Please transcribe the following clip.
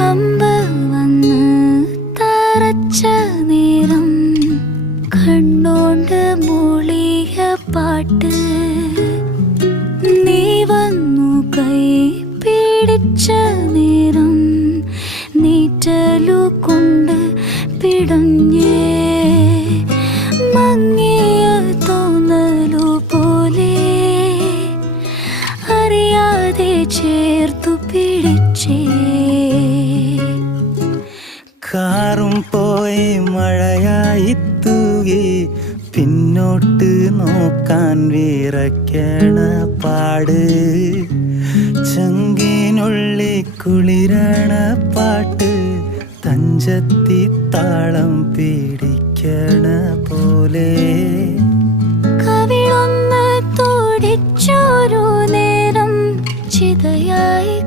അമ്പ് വന്ന് തറച്ച നേരം കണ്ണോണ്ട് മൂളിയ പാട്ട് നീ വന്നു കൈ പിടിച്ച നേരം നീറ്റലു കൊണ്ട് പിടഞ്ഞേ മങ്ങിയ തോന്നലു പോലെ അറിയാതെ ചേർത്തു പിടിച്ചേ. കാറും പോയി മഴയായി തൂകി പിന്നോട്ട് നോക്കാൻ വിറയ്ക്കണ പാട് ചങ്കിനുള്ളി കുളിരണ പാട്ട് തഞ്ചത്തി താളം പിടിക്കണ പോലെ കവിളൊന്ന് തുടിച്ചൊരു നേരം ചിതയായി